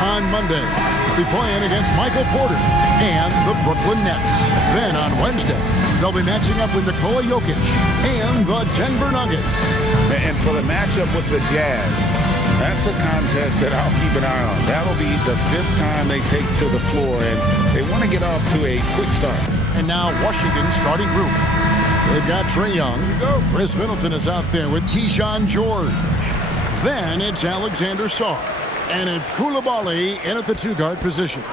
On Monday, they'll be playing against Michael Porter and the Brooklyn Nets. Then on Wednesday, they'll be matching up with Nikola Jokic and the Denver Nuggets. And for the matchup with the Jazz, that's a contest that I'll keep an eye on. That'll be the 5th time they take to the floor, and they want to get off to a quick start. And now Washington's starting group. They've got Trae Young. Chris Middleton is out there with Keyshawn George. Then it's Alexander Sarr. And it's Koulibaly in at the 2-guard position.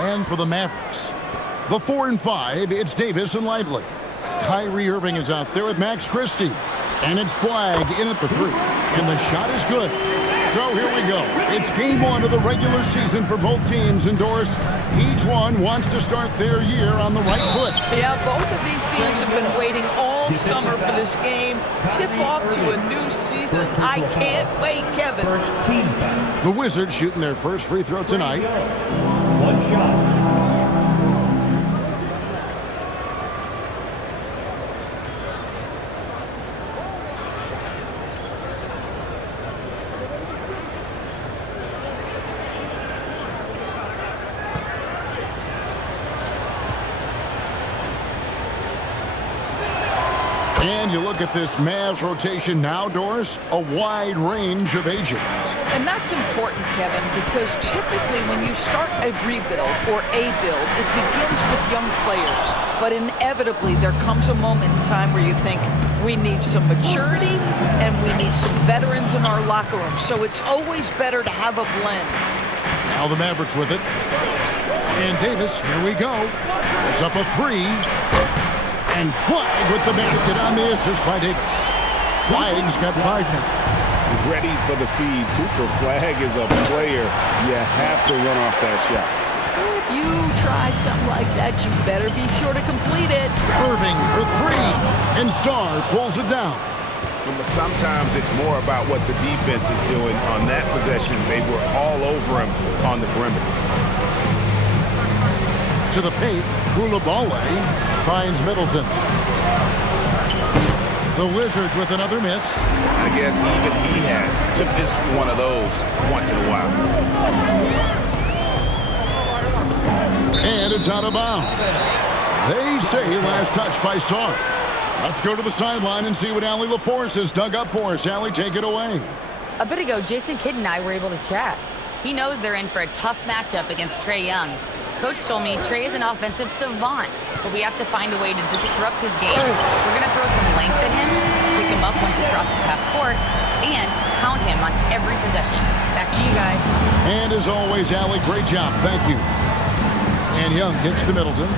And for the Mavericks, the 4 and 5, it's Davis and Lively. Kyrie Irving is out there with Max Christie. And it's Flag in at the 3. And the shot is good. So here we go. It's game 1 of the regular season for both teams indoors. Each one wants to start their year on the right foot. Yeah, both of these teams have been waiting all summer for this game. Tip off to a new season. I can't wait, Kevin. The Wizards shooting their first free throw tonight. One shot. And you look at this Mavs rotation now, Doris, a wide range of ages. And that's important, Kevin, because typically when you start a rebuild or a build, it begins with young players. But inevitably, there comes a moment in time where you think, we need some maturity and we need some veterans in our locker room. So it's always better to have a blend. Now the Mavericks with it. And Davis, here we go. It's up a 3. And Flag with the basket on the assist by Davis. Flag's got 5 now. Ready for the feed. Cooper Flag is a player. You have to run off that shot. If you try something like that, you better be sure to complete it. Irving for 3. And Sarr pulls it down. But sometimes it's more about what the defense is doing on that possession. They were all over him on the perimeter. To the paint, Koulibaly finds Middleton. The Wizards with another miss. I guess even he has to miss one of those once in a while. And it's out of bounds. They say last touch by Sarr. Let's go to the sideline and see what Allie LaForce has dug up for us. Allie, take it away. A bit ago, Jason Kidd and I were able to chat. He knows they're in for a tough matchup against Trae Young. Coach told me Trae is an offensive savant, but we have to find a way to disrupt his game. We're going to throw some length at him, pick him up once he crosses half court, and count him on every possession. Back to you guys. And as always, Allie, great job. Thank you. And Young kicks to Middleton.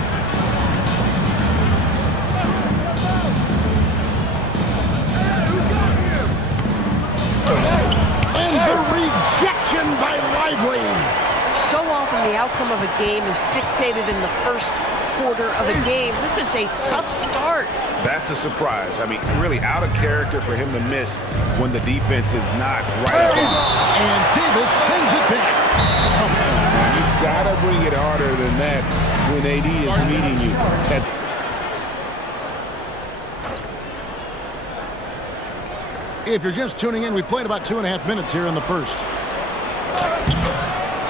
And the rejection by Lively. So often the outcome of a game is dictated in the first quarter of a game. This is a tough start. That's a surprise. I mean, really out of character for him to miss when the defense is not right. And Davis sends it back. Now, you gotta bring it harder than that when AD is meeting you. If you're just tuning in, we played about 2.5 minutes here in the first.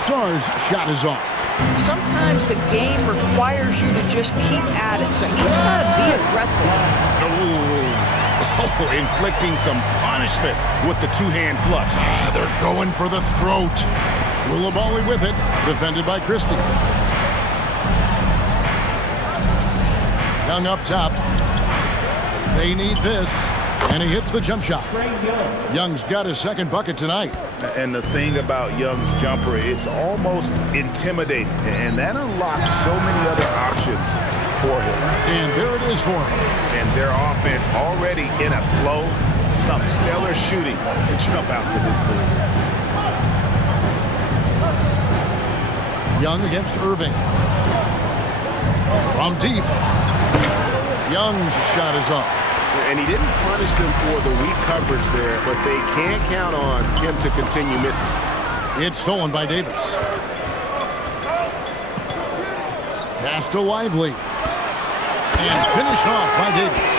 Sarr's shot is off. Sometimes the game requires you to just keep at it, so he's got to be aggressive. Oh, inflicting some punishment with the two-hand flush. They're going for the throat. Koulibaly with it, defended by Christie. Young up top. They need this, and he hits the jump shot. Young's got his second bucket tonight. And the thing about Young's jumper, it's almost intimidating, and that unlocks so many other options for him. And there it is for him. And their offense already in a flow, some stellar shooting to jump out to this lead. Young against Irving. From deep. Young's shot is off. And he didn't punish them for the weak coverage there, but they can't count on him to continue missing. It's stolen by Davis. Pass to Lively. And finished off by Davis.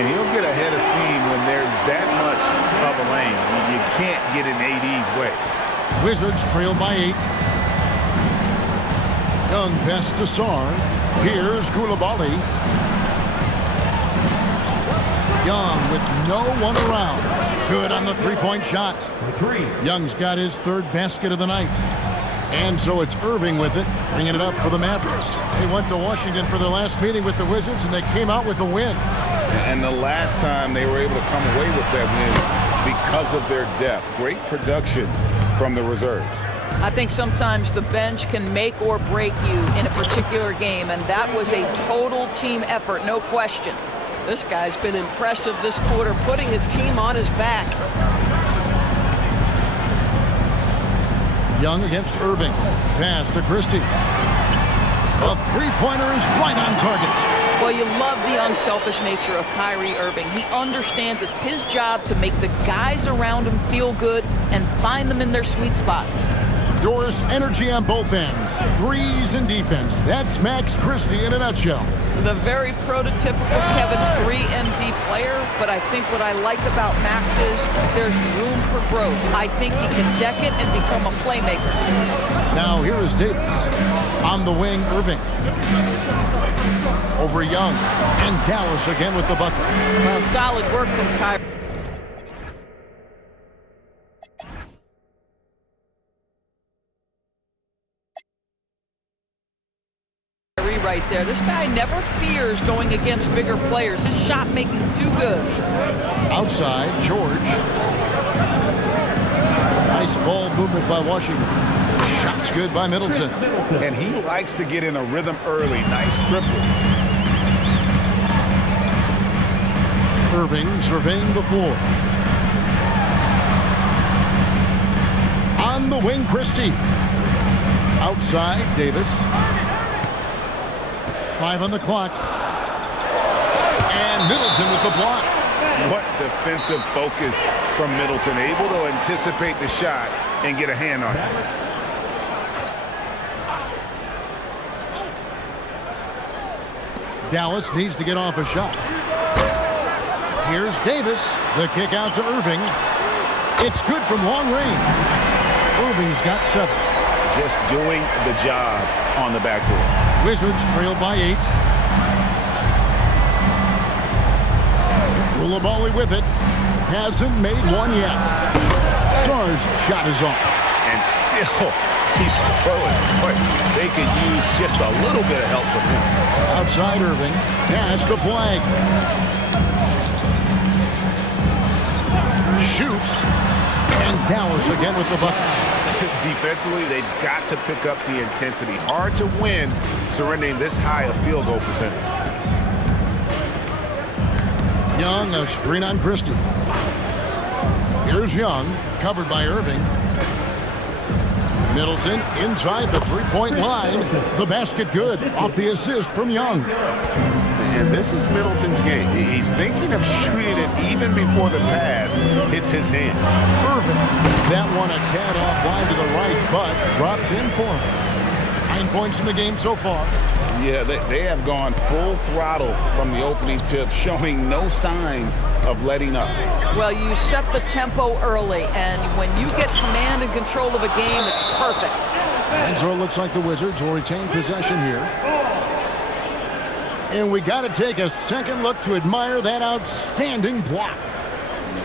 And he'll get a head of steam when there's that much of a lane. You can't get in AD's way. Wizards trail by 8. Young pass to Sar. Here's Koulibaly. Young with no one around. Good on the three-point shot. For three. Young's got his third basket of the night. And so it's Irving with it, bringing it up for the Mavericks. They went to Washington for their last meeting with the Wizards, and they came out with the win. And the last time they were able to come away with that win because of their depth. Great production from the reserves. I think sometimes the bench can make or break you in a particular game, and that was a total team effort, no question. This guy's been impressive this quarter, putting his team on his back. Young against Irving. Pass to Christie. A three-pointer is right on target. Well, you love the unselfish nature of Kyrie Irving. He understands it's his job to make the guys around him feel good and find them in their sweet spots. Doris, energy on both ends. Threes and defense. That's Max Christie in a nutshell. The very prototypical Kevin 3-and-D player, but I think what I like about Max is there's room for growth. I think he can deck it and become a playmaker. Now here is Davis. On the wing, Irving. Over Young. And Dallas again with the bucket. Well, solid work from Kyrie. Right there. This guy never fears going against bigger players. His shot making too good. Outside, George. Nice ball movement by Washington. Shots good by Middleton. And he likes to get in a rhythm early. Nice triple. Irving surveying the floor. On the wing, Christie. Outside, Davis. 5 on the clock. And Middleton with the block. What defensive focus from Middleton. Able to anticipate the shot and get a hand on it. Dallas needs to get off a shot. Here's Davis. The kick out to Irving. It's good from long range. Irving's got 7. Just doing the job on the backboard. Wizards trail by 8. Koulibaly with it. Hasn't made one yet. Sar's shot is off. And still, he's throwing. Boy, they could use just a little bit of help from him. Outside Irving. Pass the flag. Shoots. And Dallas again with the bucket. Defensively, they've got to pick up the intensity. Hard to win surrendering this high a field goal percentage. Young, a screen on Christie. Here's Young, covered by Irving. Middleton inside the three-point line. The basket good off the assist from Young. And this is Middleton's game. He's thinking of shooting it even before the pass hits his hands. Irving, that one a tad offline to the right, but drops in for him. 9 points in the game so far. Yeah, they have gone full throttle from the opening tip, showing no signs of letting up. Well, you set the tempo early, and when you get command and control of a game, it's perfect. And so it looks like the Wizards will retain possession here. And we got to take a second look to admire that outstanding block.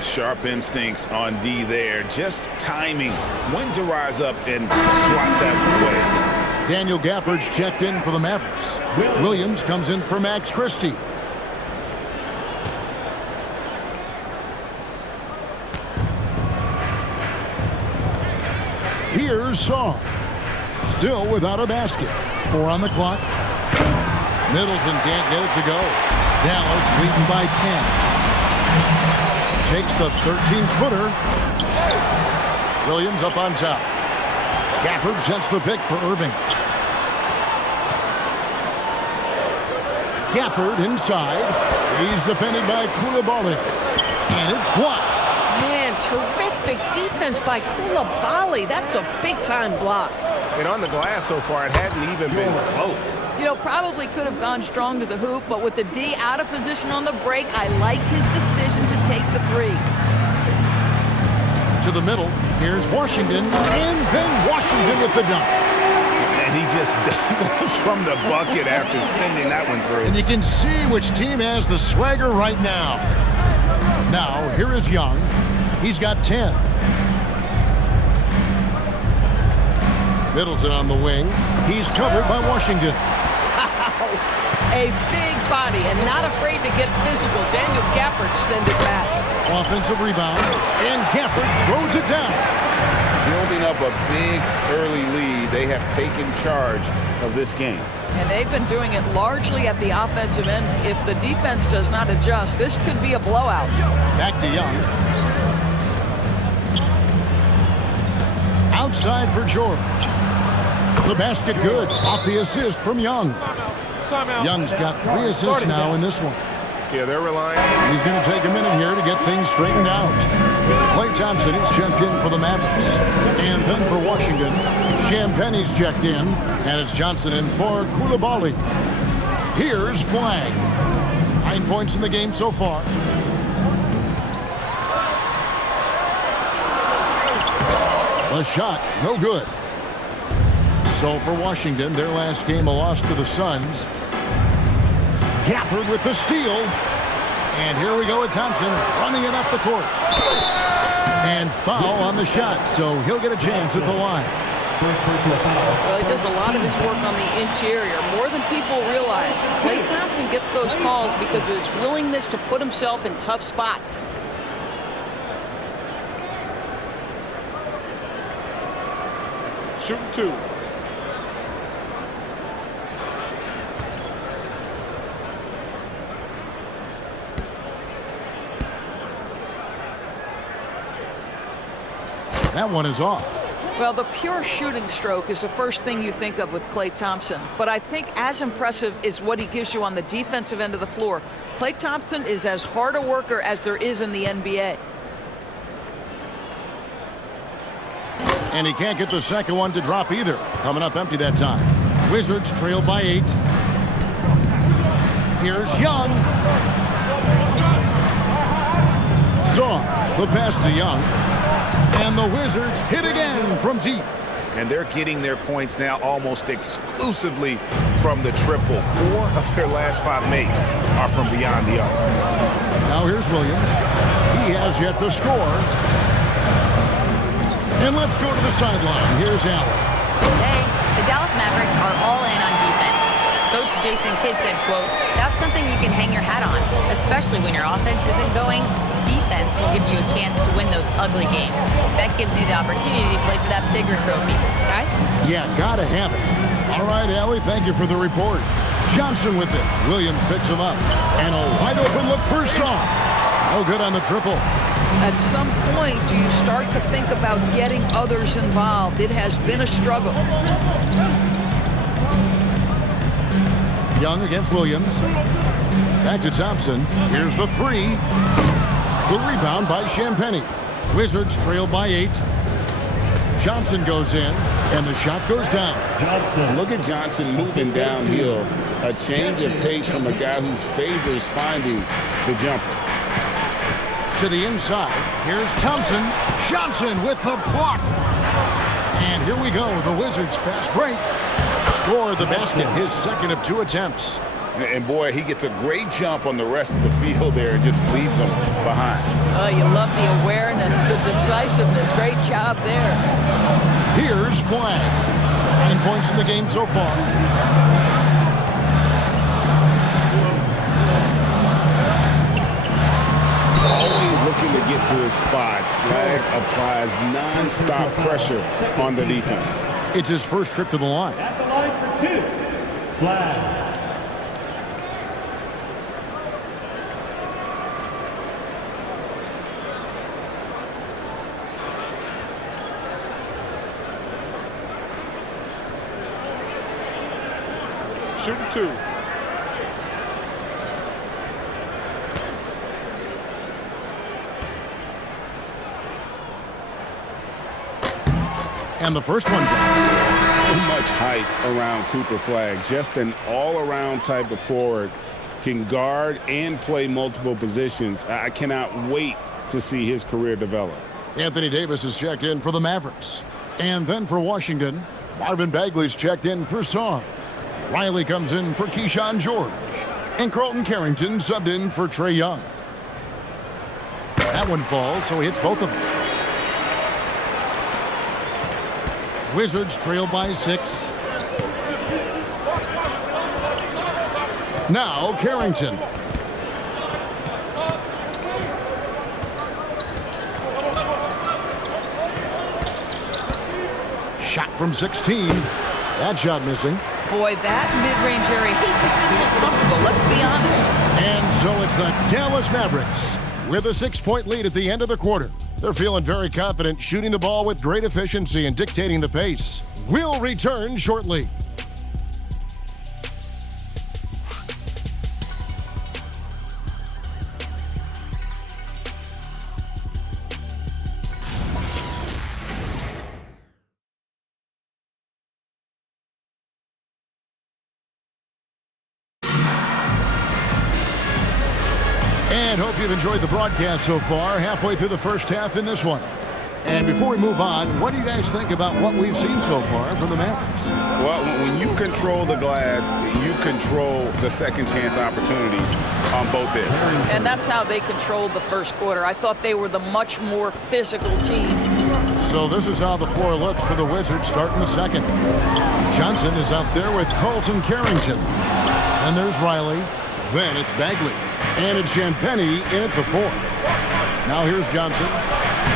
Sharp instincts on D there. Just timing when to rise up and swat that one away. Daniel Gafford's checked in for the Mavericks. Williams comes in for Max Christie. Here's Sar. Still without a basket. 4 on the clock. Middleton can't get it to go. Dallas leading by 10. Takes the 13-footer. Williams up on top. Gafford sets the pick for Irving. Gafford inside. He's defended by Koulibaly. And it's blocked. Man, terrific defense by Koulibaly. That's a big-time block. And on the glass so far, it hadn't even been close. You know, probably could have gone strong to the hoop, but with the D out of position on the break, I like his decision to take the 3. To the middle, here's Washington, and then Washington with the dunk. And he just dangles from the bucket after sending that one through. And you can see which team has the swagger right now. Now, here is Young. He's got 10. Middleton on the wing. He's covered by Washington. A big body and not afraid to get physical. Daniel Gafford send it back. Offensive rebound, and Gafford throws it down. Building up a big early lead, they have taken charge of this game. And they've been doing it largely at the offensive end. If the defense does not adjust, this could be a blowout. Back to Young. Outside for George. The basket good. Off the assist from Young. Young's got 3 assists now in this one. Yeah, they're relying. He's going to take a minute here to get things straightened out. Klay Thompson is checked in for the Mavericks. And then for Washington, Champagne's checked in. And it's Johnson in for Koulibaly. Here's Flag. 9 points in the game so far. A shot, no good. So for Washington, their last game a loss to the Suns. Gafford with the steal. And here we go with Thompson running it up the court. And foul on the shot, so he'll get a chance at the line. Well, he does a lot of his work on the interior, more than people realize. Klay Thompson gets those calls because of his willingness to put himself in tough spots. Shooting 2. That one is off. Well, the pure shooting stroke is the first thing you think of with Klay Thompson. But I think as impressive is what he gives you on the defensive end of the floor. Klay Thompson is as hard a worker as there is in the NBA. And he can't get the second one to drop either. Coming up empty that time. Wizards trail by 8. Here's Young. Saw the pass to Young. And the Wizards hit again from deep. And they're getting their points now almost exclusively from the triple. 4 of their last 5 makes are from beyond the arc. Now here's Williams. He has yet to score. And let's go to the sideline. Here's Allen. Hey, the Dallas Mavericks are all in on defense. Coach Jason Kidd said, quote, "That's something you can hang your hat on, especially when your offense isn't going. Defense will give you a chance to win those ugly games. That gives you the opportunity to play for that bigger trophy." Guys? Yeah, gotta have it. All right, Allie, thank you for the report. Johnson with it. Williams picks him up. And a wide open look for Shaw. No good on the triple. At some point, do you start to think about getting others involved? It has been a struggle. Young against Williams. Back to Thompson. Here's the 3. The rebound by Champagnie. Wizards trail by 8. Johnson goes in, and the shot goes down. Look at Johnson moving downhill. A change of pace from a guy who favors finding the jumper. To the inside. Here's Thompson. Johnson with the block. And here we go. The Wizards fast break. Score the basket. His second of 2 attempts. And boy, he gets a great jump on the rest of the field there and just leaves them behind. Oh, you love the awareness, the decisiveness. Great job there. Here's Flag. 9 points in the game so far. Always looking to get to his spots. Flag applies non-stop pressure on the defense. It's his first trip to the line. At the line for 2. Flag. Shooting 2. And the first one drops. So much hype around Cooper Flag. Just an all-around type of forward. Can guard and play multiple positions. I cannot wait to see his career develop. Anthony Davis is checked in for the Mavericks. And then for Washington, Marvin Bagley's checked in for Song. Riley comes in for Keyshawn George. And Carlton Carrington subbed in for Trae Young. That one falls, so he hits both of them. Wizards trail by 6. Now Carrington. Shot from 16. That shot missing. Boy, that mid-range area, he just didn't look comfortable, let's be honest. And so it's the Dallas Mavericks with a 6-point lead at the end of the quarter. They're feeling very confident, shooting the ball with great efficiency and dictating the pace. We'll return shortly. And hope you've enjoyed the broadcast so far, halfway through the first half in this one. And before we move on, what do you guys think about what we've seen so far from the Mavericks? Well, when you control the glass, you control the second chance opportunities on both ends. And that's how they controlled the first quarter. I thought they were the much more physical team. So this is how the floor looks for the Wizards starting the second. Johnson is out there with Carlton Carrington. And there's Riley. Then it's Bagley. And it's Champagnie in at the 4. Now here's Johnson.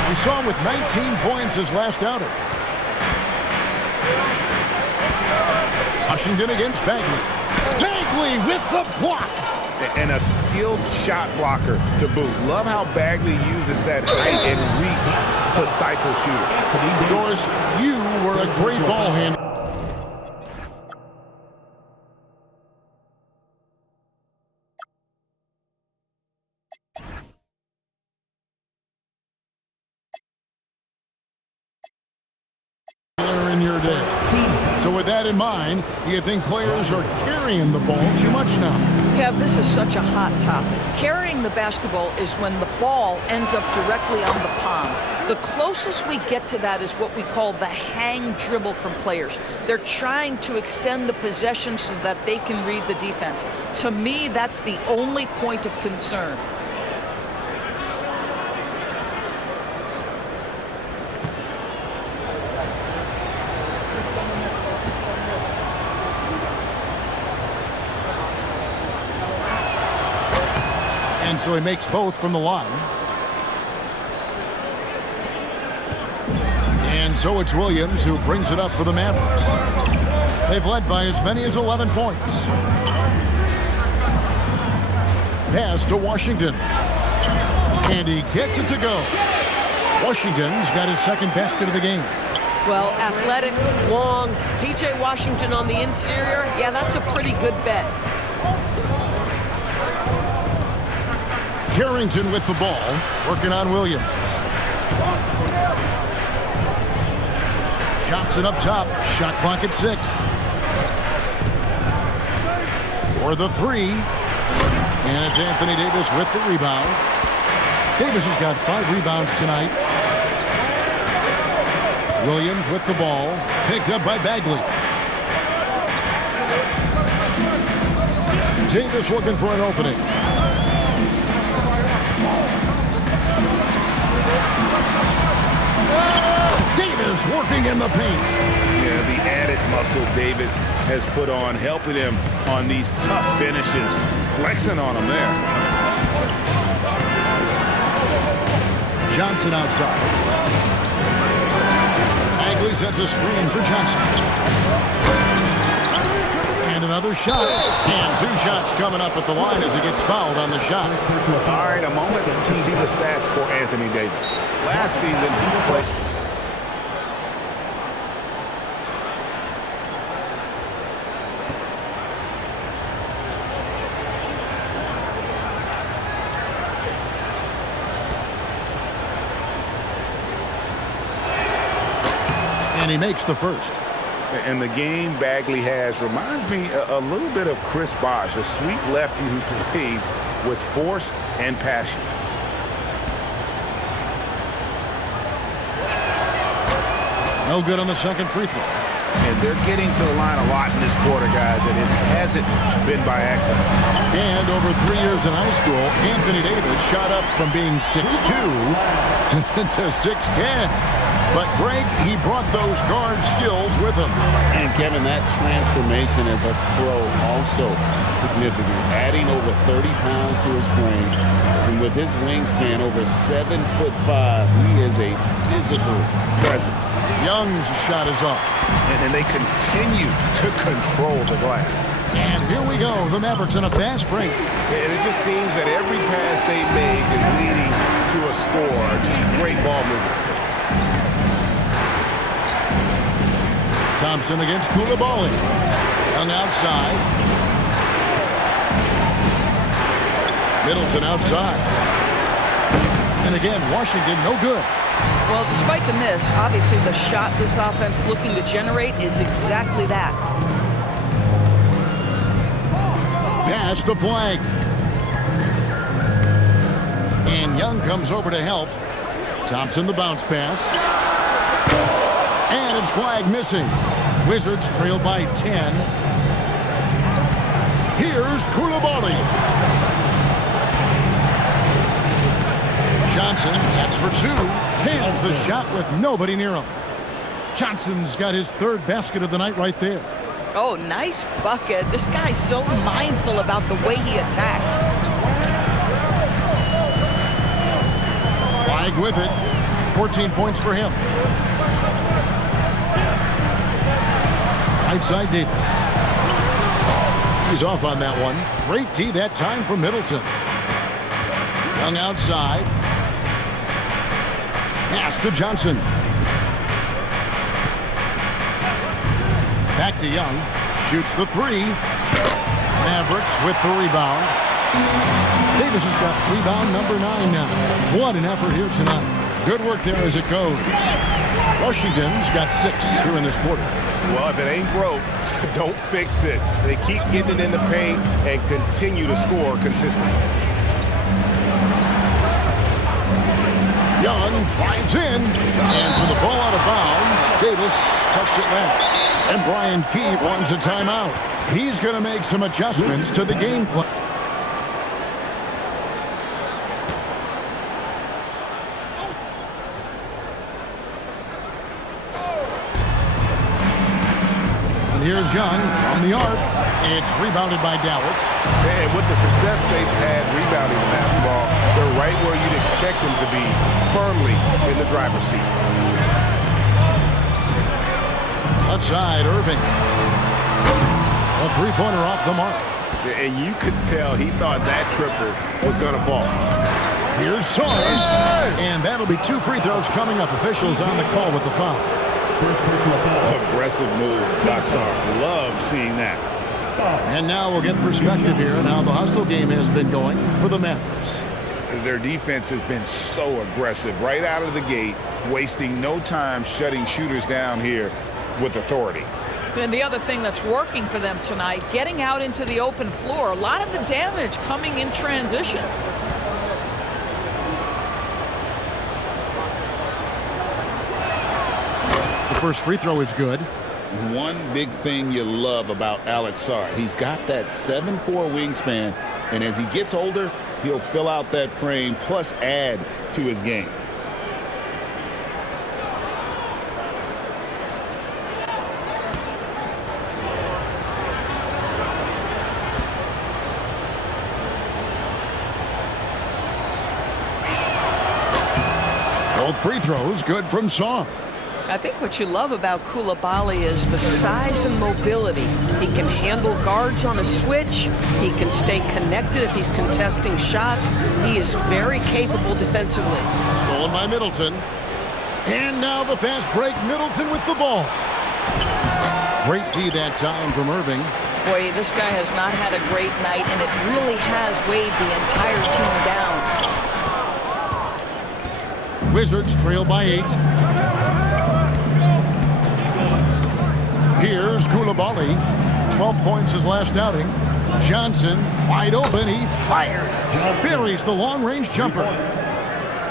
We saw him with 19 points his last outing. Washington against Bagley. Bagley with the block. And a skilled shot blocker to boot. Love how Bagley uses that height and reach to stifle shooter. Doris, you were a great ball handler. In your day. So with that in mind, do you think players are carrying the ball too much now? Kev, this is such a hot topic. Carrying the basketball is when the ball ends up directly on the palm. The closest we get to that is what we call the hang dribble from players. They're trying to extend the possession so that they can read the defense. To me, that's the only point of concern. And so he makes both from the line. And so it's Williams who brings it up for the Mavericks. They've led by as many as 11 points. Pass to Washington. And he gets it to go. Washington's got his second basket of the game. Well, athletic, long, P.J. Washington on the interior, yeah, that's a pretty good bet. Carrington with the ball, working on Williams. Johnson up top, shot clock at 6. For the 3. And it's Anthony Davis with the rebound. Davis has got 5 rebounds tonight. Williams with the ball, picked up by Bagley. Davis looking for an opening. Davis working in the paint. Yeah, the added muscle Davis has put on, helping him on these tough finishes, flexing on him there. Johnson outside. Bagley sets a screen for Johnson. And another shot. And 2 shots coming up at the line as he gets fouled on the shot. All right, a moment to see the stats for Anthony Davis. Last season, he played. And he makes the first. And the game Bagley has reminds me a little bit of Chris Bosh, a sweet lefty who plays with force and passion. No good on the second free throw. And they're getting to the line a lot in this quarter, guys, and it hasn't been by accident. And over 3 years in high school, Anthony Davis shot up from being 6'2" to 6'10". But, Greg, he brought those guard skills with him. And, Kevin, that transformation as a pro also significant, adding over 30 pounds to his frame. And with his wingspan over 7'5", he is a physical presence. Young's shot is off. And they continue to control the glass. And here we go, the Mavericks on a fast break. And it just seems that every pass they make is leading to a score. Just great ball movement. Thompson against Coulibaly. Young outside. Middleton outside. And again, Washington no good. Well, despite the miss, obviously the shot this offense looking to generate is exactly that. Pass to Flag. And Young comes over to help. Thompson the bounce pass. And it's Flag missing. Wizards trail by 10. Here's Coulibaly. Johnson, that's for 2. Cans the shot with nobody near him. Johnson's got his 3rd basket of the night right there. Oh, nice bucket. This guy's so mindful about the way he attacks. Flag with it. 14 points for him. Right side Davis. He's off on that one. Great D that time from Middleton. Young outside. Pass to Johnson. Back to Young. Shoots the 3. Mavericks with the rebound. Davis has got rebound number 9 now. What an effort here tonight. Good work there as it goes. Washington's got 6 here in this quarter. Well, if it ain't broke, don't fix it. They keep getting it in the paint and continue to score consistently. Young drives in, and for the ball out of bounds, Davis touched it last. And Brian Keefe wants a timeout. He's going to make some adjustments to the game plan. And here's Young from the arc. It's rebounded by Dallas. And with the success they've had rebounding the basketball, they're right where you'd expect them to be, firmly in the driver's seat. Left side, Irving. A three-pointer off the mark. And you could tell he thought that triple was going to fall. Here's Sarge. And that'll be 2 free throws coming up. Officials on the call with the foul. Aggressive move by Sarge. Love seeing that. And now we'll get perspective here on how the hustle game has been going for the Mavericks. Their defense has been so aggressive right out of the gate, wasting no time shutting shooters down here with authority. And the other thing that's working for them tonight, getting out into the open floor. A lot of the damage coming in transition. The first free throw is good. One big thing you love about Alex Sarge, he's got that 7'4" wingspan, and as he gets older, he'll fill out that frame plus add to his game. Both free throws good from Song. I think what you love about Coulibaly is the size and mobility. He can handle guards on a switch. He can stay connected if he's contesting shots. He is very capable defensively. Stolen by Middleton. And now the fast break. Middleton with the ball. Great D that time from Irving. Boy, this guy has not had a great night, and it really has weighed the entire team down. Wizards trail by 8. Here's Coulibaly. 12 points his last outing. Johnson wide open. He fired. Buries the long-range jumper.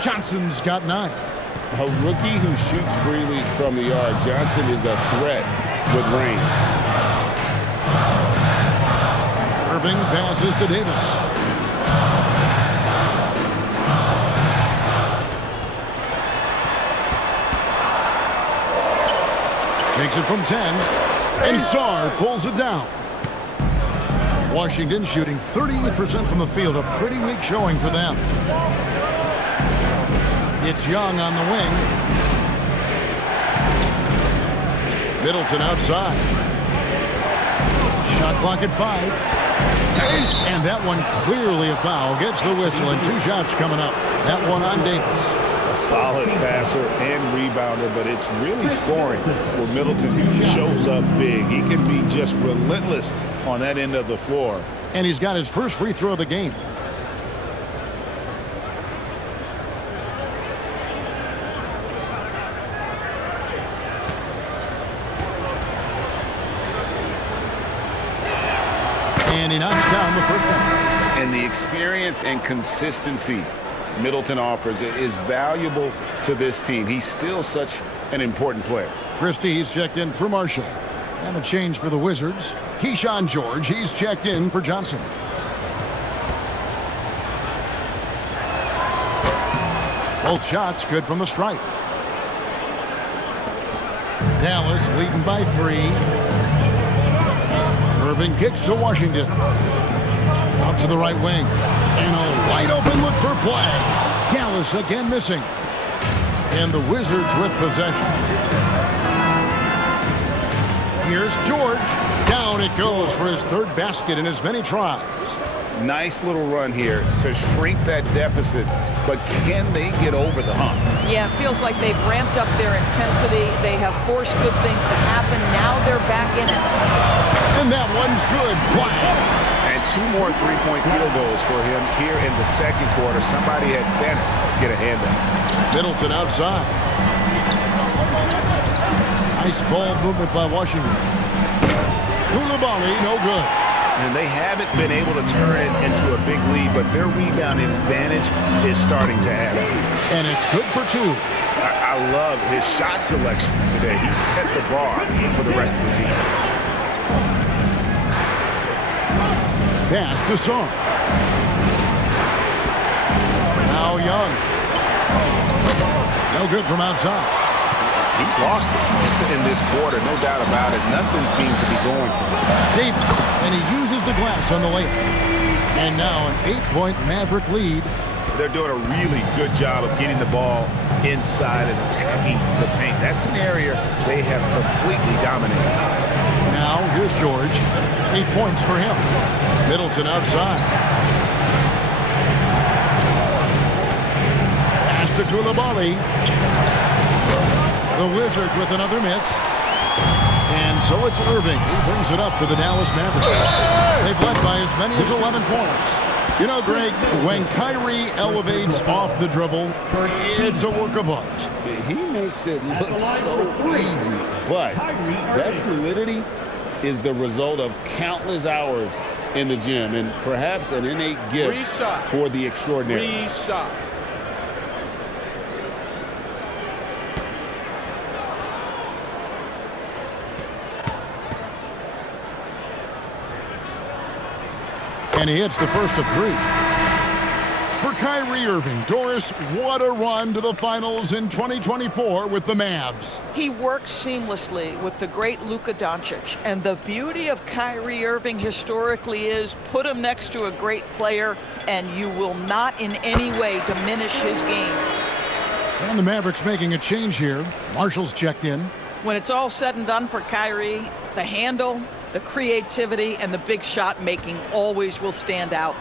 Johnson's got 9. A rookie who shoots freely from the arc, Johnson is a threat with range. Irving passes to Davis. Takes it from 10. And Sarr pulls it down. Washington shooting 38% from the field. A pretty weak showing for them. It's Young on the wing. Middleton outside. Shot clock at 5. And that one clearly a foul. Gets the whistle and 2 shots coming up. That one on Davis. A solid passer and rebounder, but it's really scoring where Middleton shows up big. He can be just relentless on that end of the floor. And he's got his first free throw of the game. And he knocks down the first one. And the experience and consistency Middleton offers is valuable to this team. He's still such an important player. Christie, he's checked in for Marshall. And a change for the Wizards. Keyshawn George, he's checked in for Johnson. Both shots good from the stripe. Dallas leading by 3. Irving kicks to Washington. Out to the right wing. And a wide open look for flag. Dallas again missing. And the Wizards with possession. Here's George. Down it goes for his 3rd basket in as many tries. Nice little run here to shrink that deficit, but can they get over the hump? Yeah, it feels like they've ramped up their intensity. They have forced good things to happen. Now they're back in it. And that one's good. And 2 more 3-point field goals for him here in the second quarter. Somebody had better get a hand up. Middleton outside. Nice ball movement by Washington. Koulibaly, no good. And they haven't been able to turn it into a big lead, but their rebounding advantage is starting to add up. And it's good for 2. I love his shot selection today. He set the bar for the rest of the team. Pass to Sarr. Now Young. No good from outside. He's lost it in this quarter, no doubt about it. Nothing seems to be going for him. Davis, and he uses the glass on the layup. And now an 8-point Maverick lead. They're doing a really good job of getting the ball inside and attacking the paint. That's an area they have completely dominated. Now here's George. 8 points for him. Middleton outside. Pass to Koulibaly. The Wizards with another miss. And so it's Irving. He brings it up for the Dallas Mavericks. They've led by as many as 11 points. You know, Greg, when Kyrie elevates off the dribble, it's a work of art. He makes it look so easy. But that fluidity is the result of countless hours in the gym and perhaps an innate gift for the extraordinary. And he hits the first of 3. For Kyrie Irving, Doris, what a run to the finals in 2024 with the Mavs. He works seamlessly with the great Luka Doncic. And the beauty of Kyrie Irving historically is put him next to a great player and you will not in any way diminish his game. And the Mavericks making a change here. Marshall's checked in. When it's all said and done for Kyrie, the handle, the creativity, and the big shot making always will stand out.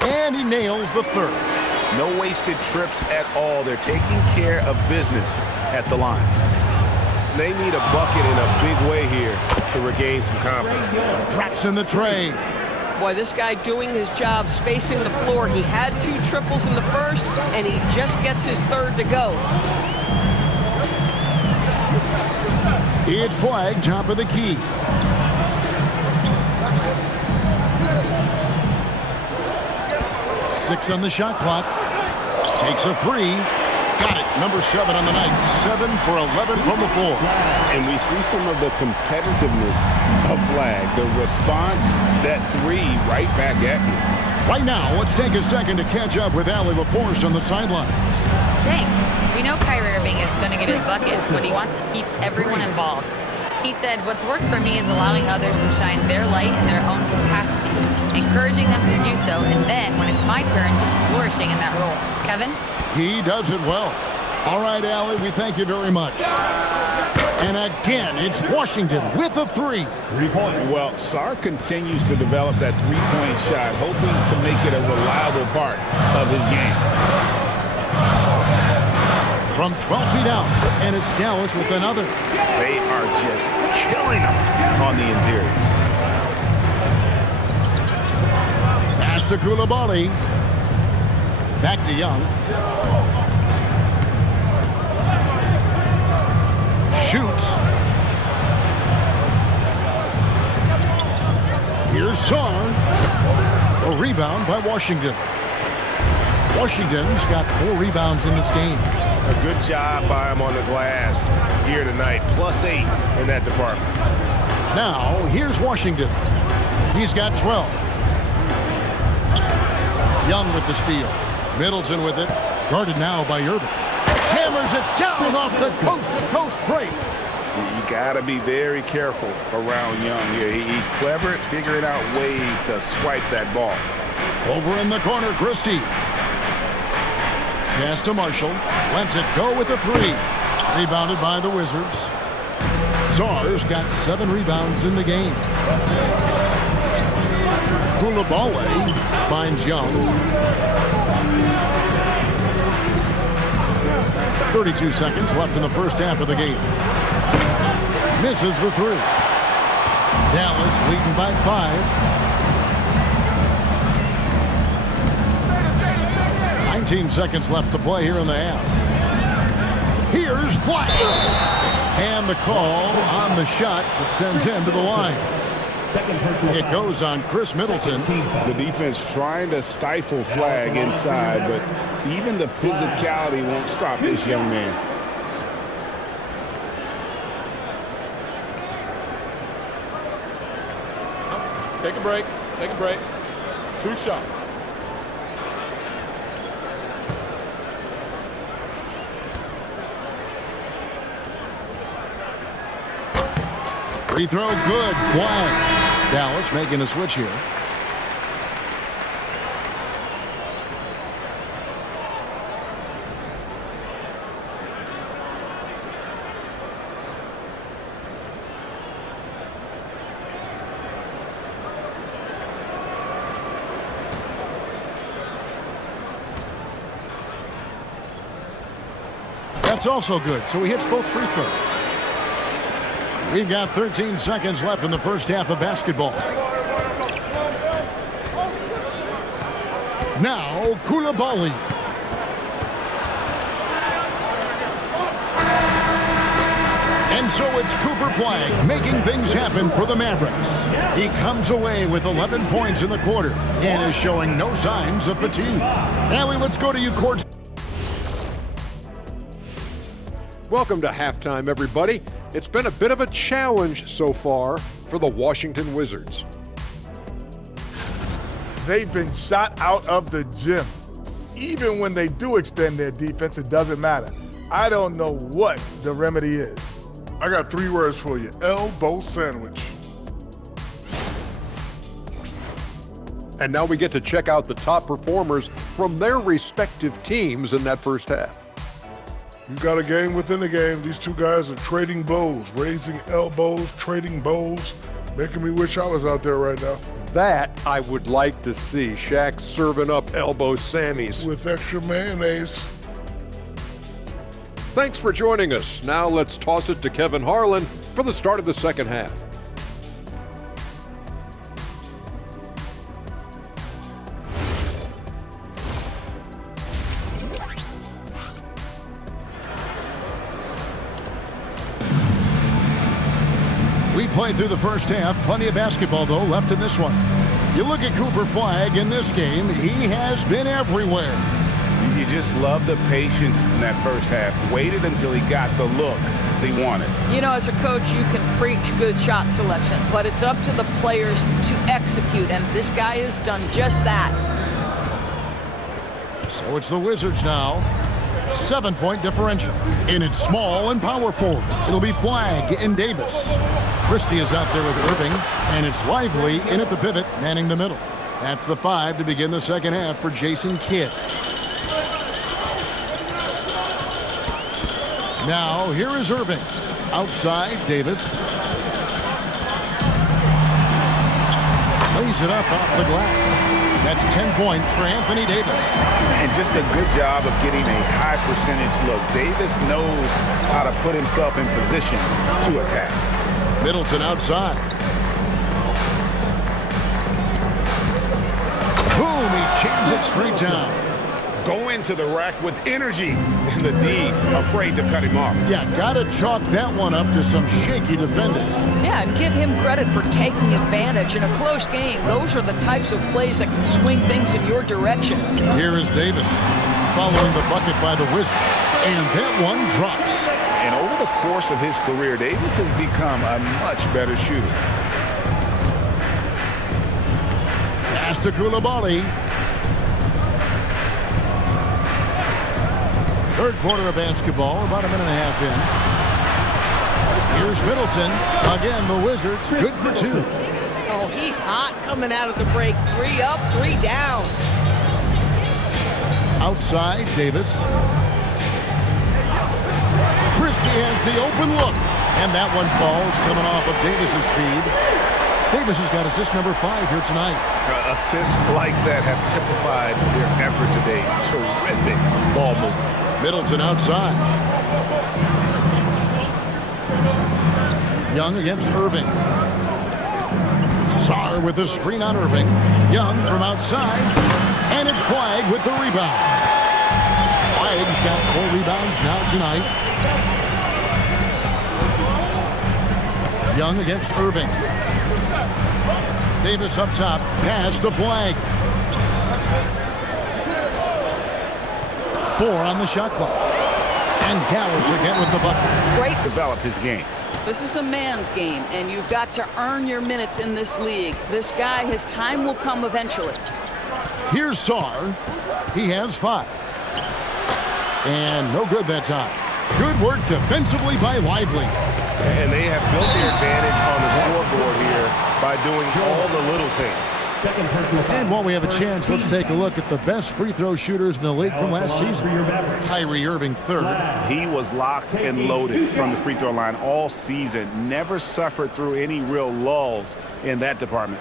And he nails the 3rd. No wasted trips at all. They're taking care of business at the line. They need a bucket in a big way here to regain some confidence. Drops in the tray. Boy, this guy doing his job, spacing the floor. He had 2 triples in the first, and he just gets his 3rd to go. It's flag, top of the key. Six on the shot clock. Takes a three. Got it. Number 7 on the night. 7 for 11 from the floor. And we see some of the competitiveness of Flag. The response, that three right back at you. Right now, let's take a second to catch up with Allie LaForce on the sidelines. Thanks. We know Kyrie Irving is going to get his buckets, but he wants to keep everyone involved. He said, what's worked for me is allowing others to shine their light in their own capacity, encouraging them to do so, and then, when it's my turn, just flourishing in that role. Kevin? He does it well. All right, Allie, we thank you very much. And again, it's Washington with a three. 3 points. Well, Sar continues to develop that three-point shot, hoping to make it a reliable part of his game. From 12 feet out, and it's Dallas with another. They are just killing them on the interior. Pass to Coulibaly. Back to Young. Shoots. Here's Sar. A rebound by Washington. Washington's got 4 rebounds in this game. A good job by him on the glass here tonight. +8 in that department. Now, here's Washington. He's got 12. Young with the steal. Middleton with it. Guarded now by Irving. Hammers it down off the coast-to-coast break. You got to be very careful around Young here. He's clever at figuring out ways to swipe that ball. Over in the corner, Christie. Pass to Marshall. Lets it go with a three. Rebounded by the Wizards. Sar's got 7 rebounds in the game. Coulibaly finds Young. 32 seconds left in the first half of the game. Misses the three. Dallas leading by 5. 19 seconds left to play here in the half. Here's Flag. And the call on the shot that sends him to the line. It goes on Chris Middleton. The defense trying to stifle Flag inside, but even the physicality won't stop this young man. Take a break. Take a break. 2 shots. Free throw good. Flag. Dallas making a switch here. That's also good, so he hits both free throws. We've got 13 seconds left in the first half of basketball. Now, Coulibaly. And so it's Cooper Flag making things happen for the Mavericks. He comes away with 11 points in the quarter and is showing no signs of fatigue. Allie, let's go to you, court. Welcome to halftime, everybody. It's been a bit of a challenge so far for the Washington Wizards. They've been shot out of the gym. Even when they do extend their defense, it doesn't matter. I don't know what the remedy is. I got 3 words for you. Elbow sandwich. And now we get to check out the top performers from their respective teams in that first half. You got a game within the game. These 2 guys are trading blows, raising elbows, trading bows, making me wish I was out there right now. That I would like to see. Shaq serving up elbow Sammys. With extra mayonnaise. Thanks for joining us. Now let's toss it to Kevin Harlan for the start of the second half. We played through the first half. Plenty of basketball, though, left in this one. You look at Cooper Flag in this game, he has been everywhere. You just love the patience in that first half. Waited until he got the look he wanted. You know, as a coach, you can preach good shot selection, but it's up to the players to execute, and this guy has done just that. So it's the Wizards now. 7-point differential. And it's small and power forward. It'll be Flagg and Davis. Christie is out there with Irving, and it's Lively in at the pivot, manning the middle. That's the 5 to begin the second half for Jason Kidd. Now, here is Irving. Outside, Davis. Lays it up off the glass. That's 10 points for Anthony Davis. And just a good job of getting a high percentage look. Davis knows how to put himself in position to attack. Middleton outside. Boom, he jams it straight down. Go into the rack with energy, and the D afraid to cut him off. Yeah, gotta chalk that one up to some shaky defending. Yeah, and give him credit for taking advantage in a close game. Those are the types of plays that can swing things in your direction. Here is Davis following the bucket by the Wizards, and that one drops. And over the course of his career, Davis has become a much better shooter. Pass to Coulibaly. Third quarter of basketball, about a minute and a half in. Here's Middleton. Again, the Wizards, good for 2. Oh, he's hot coming out of the break. 3 up, 3 down. Outside, Davis. Christie has the open look. And that one falls coming off of Davis's feed. Davis has got assist number 5 here tonight. Assists like that have typified their effort today. Terrific ball movement. Middleton outside. Young against Irving. Sarr with the screen on Irving. Young from outside. And it's Flagg with the rebound. Flagg's got 4 rebounds now tonight. Young against Irving. Davis up top. Pass to Flagg. 4 on the shot clock. And Dallas again with the bucket. Great. Develop his game. This is a man's game, and you've got to earn your minutes in this league. This guy, his time will come eventually. Here's Sarr. He has 5. And no good that time. Good work defensively by Lively. And they have built their advantage on the scoreboard here by doing all the little things. And while we have a chance, let's take a look at the best free throw shooters in the league from last season. Kyrie Irving 3rd. He was locked and loaded from the free throw line all season. Never suffered through any real lulls in that department.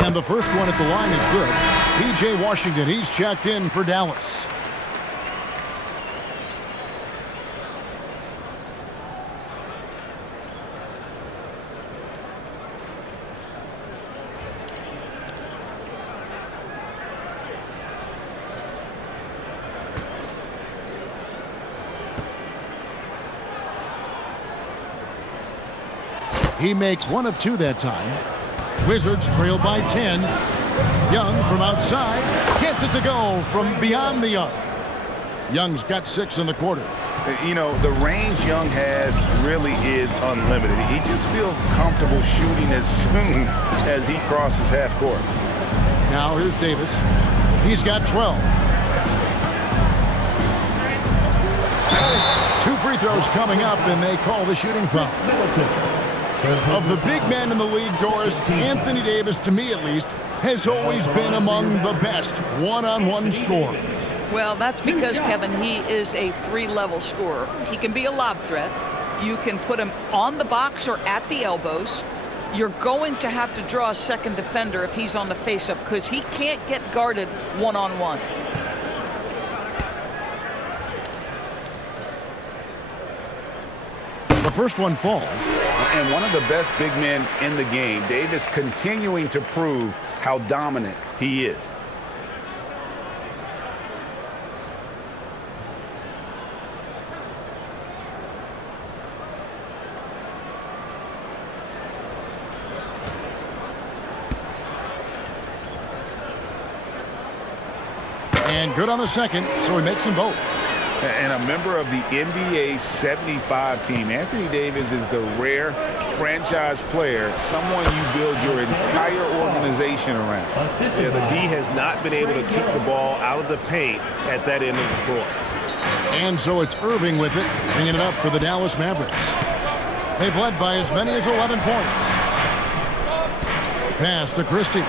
And the first one at the line is good. P.J. Washington, he's checked in for Dallas. He makes 1 of 2 that time. Wizards trail by 10. Young from outside gets it to go from beyond the arc. Young's got 6 in the quarter. You know, the range Young has really is unlimited. He just feels comfortable shooting as soon as he crosses half court. Now here's Davis. He's got 12. 2 free throws coming up, and they call the shooting foul. Of the big men in the league, Doris, Anthony Davis, to me at least, has always been among the best one-on-one scorers. Well, that's because, Kevin, he is a 3-level scorer. He can be a lob threat. You can put him on the box or at the elbows. You're going to have to draw a second defender if he's on the face-up because he can't get guarded one-on-one. The first one falls. And one of the best big men in the game, Davis continuing to prove how dominant He is. And good on the second, so he makes them both. And a member of the NBA 75 team, Anthony Davis is the rare franchise player, someone you build your entire organization around. Yeah, the D has not been able to keep the ball out of the paint at that end of the floor. And so it's Irving with it, bringing it up for the Dallas Mavericks. They've led by as many as 11 points. Pass to Christie.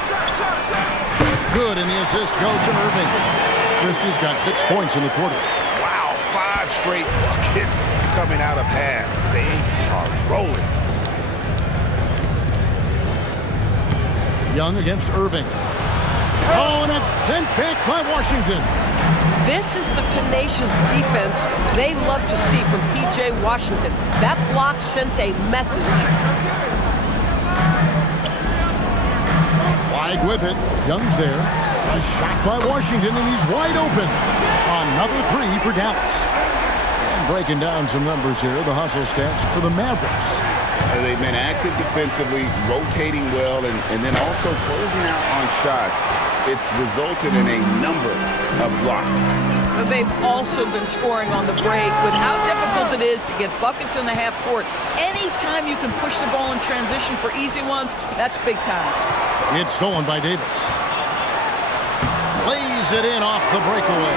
Good, and the assist goes to Irving. Christie's got 6 points in the quarter. Wow, 5 straight buckets coming out of half. They are rolling. Young against Irving. Oh, and it's sent back by Washington. This is the tenacious defense they love to see from P.J. Washington. That block sent a message. Flag with it. Young's there. A shot by Washington, and he's wide open. Another 3 for Dallas. And breaking down some numbers here, the hustle stats for the Mavericks. They've been active defensively, rotating well, and then also closing out on shots. It's resulted in a number of blocks. But they've also been scoring on the break with how difficult it is to get buckets in the half court. Anytime you can push the ball in transition for easy ones, that's big time. It's stolen by Davis. Lays it in off the breakaway.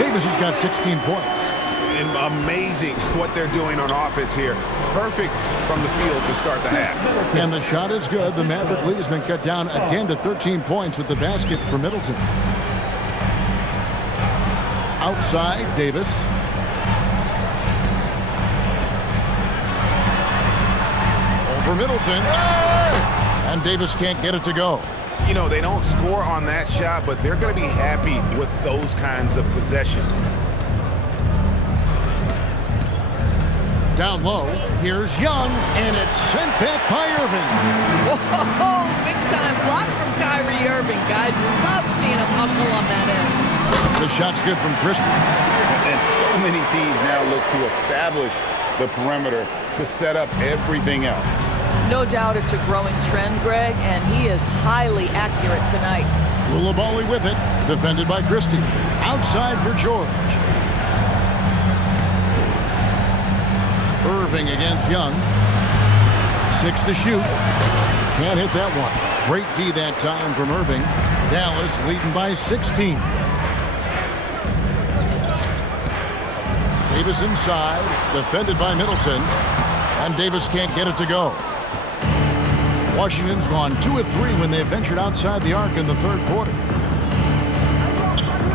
Davis has got 16 points. And amazing what they're doing on offense here. Perfect from the field to start the half. And the shot is good. The Maverick lead has been cut down again to 13 points with the basket for Middleton. Outside, Davis. Over Middleton. And Davis can't get it to go. You know, they don't score on that shot, but they're going to be happy with those kinds of possessions. Down low, here's Young, and it's sent back by Irving. Whoa, big time block from Kyrie Irving. Guys love seeing him hustle on that end. The shot's good from Christie. And so many teams now look to establish the perimeter to set up everything else. No doubt it's a growing trend, Greg, and he is highly accurate tonight. Koulibaly with it, defended by Christie. Outside for George. Irving against Young. 6 to shoot. Can't hit that one. Great D that time from Irving. Dallas leading by 16. Davis inside, defended by Middleton. And Davis can't get it to go. Washington's gone 2 of 3 when they ventured outside the arc in the third quarter.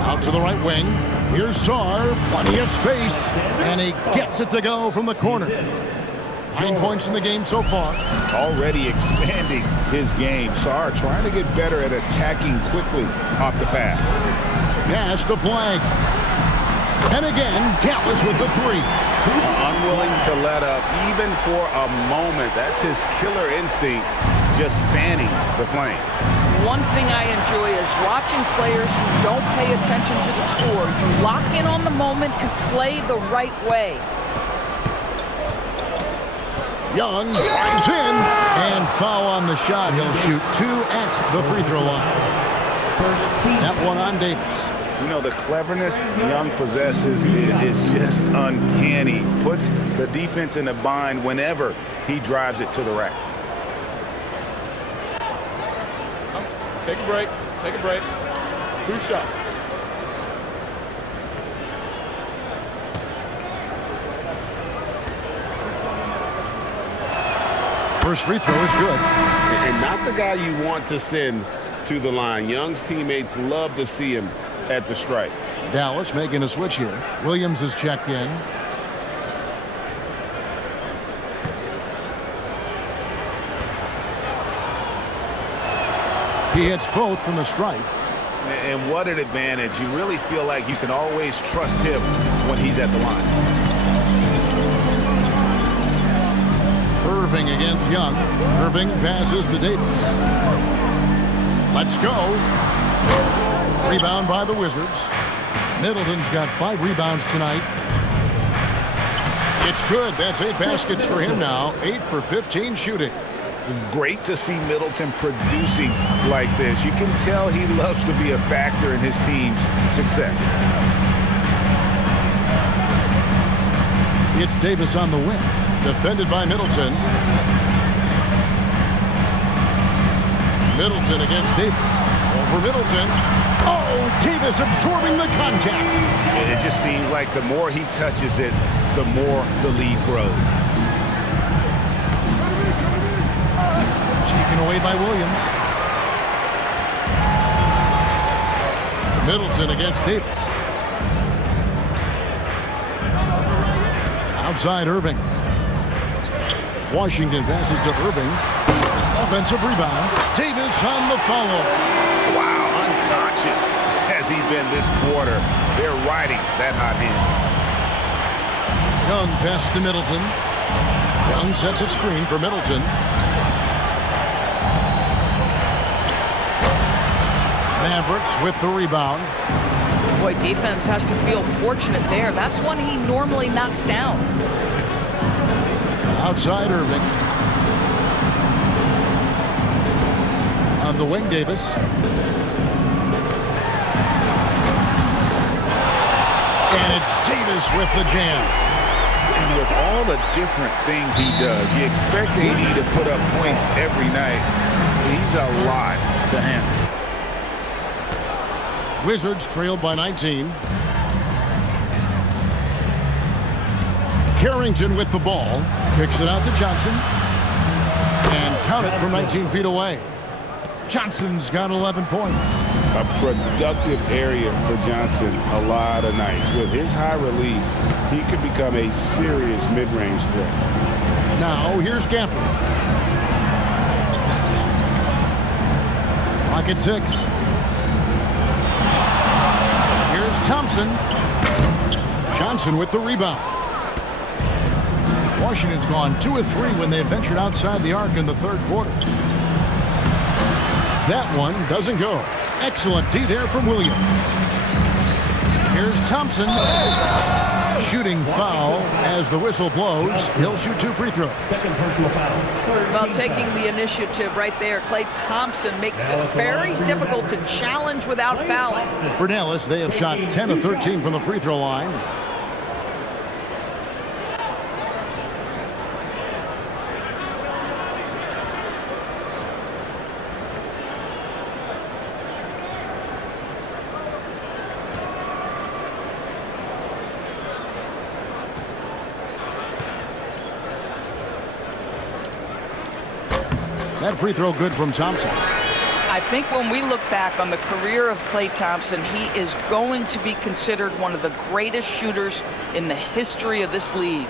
Out to the right wing. Here's Sarr, plenty of space, and he gets it to go from the corner. 9 points in the game so far. Already expanding his game. Sarr trying to get better at attacking quickly off the pass. Pass to Flag. And again, Dallas with the 3. Unwilling to let up even for a moment. That's his killer instinct, just fanning the flame. One thing I enjoy is watching players who don't pay attention to the score. You lock in on the moment and play the right way. Young drives in, and foul on the shot. He'll shoot 2 at the free throw line. That one on Davis. You know, the cleverness Young possesses is just uncanny. Puts the defense in a bind whenever he drives it to the rack. Take a break. Take a break. 2 shots. First free throw is good. And not the guy you want to send to the line. Young's teammates love to see him at the stripe. Dallas making a switch here. Williams is checked in. He hits both from the stripe. And what an advantage. You really feel like you can always trust him when he's at the line. Irving against Young. Irving passes to Davis. Let's go. Rebound by the Wizards. Middleton's got 5 rebounds tonight. It's good. That's 8 baskets for him now. 8 for 15 shooting. Great to see Middleton producing like this. You can tell he loves to be a factor in his team's success. It's Davis on the wing. Defended by Middleton. Middleton against Davis. Over Middleton. Oh, Davis absorbing the contact. It just seems like the more he touches it, the more the lead grows. Taken away by Williams. Middleton against Davis. Outside Irving. Washington passes to Irving. Offensive rebound. Davis on the follow. Wow, unconscious has he been this quarter. They're riding that hot hand. Young pass to Middleton. Young sets a screen for Middleton. Mavericks with the rebound. Boy, defense has to feel fortunate there. That's one he normally knocks down. Outside Irving. On the wing, Davis. And it's Davis with the jam. And with all the different things he does, you expect AD to put up points every night. He's a lot to handle. Wizards trailed by 19. Carrington with the ball. Kicks it out to Johnson. And count it from 19 feet away. Johnson's got 11 points. A productive area for Johnson a lot of nights. With his high release, he could become a serious mid-range threat. Now, here's Gafford. Clock at 6. Here's Thompson. Johnson with the rebound. Washington's gone 2 of 3 when they ventured outside the arc in the third quarter. That one doesn't go. Excellent D there from Williams. Here's Thompson. Shooting foul as the whistle blows. He'll shoot 2 free throws. Second personal foul. Well, taking the initiative right there, Klay Thompson makes it very difficult to challenge without fouling. For Dallas, they have shot 10 of 13 from the free throw line. That free throw good from Thompson. I think when we look back on the career of Klay Thompson, he is going to be considered one of the greatest shooters in the history of this league.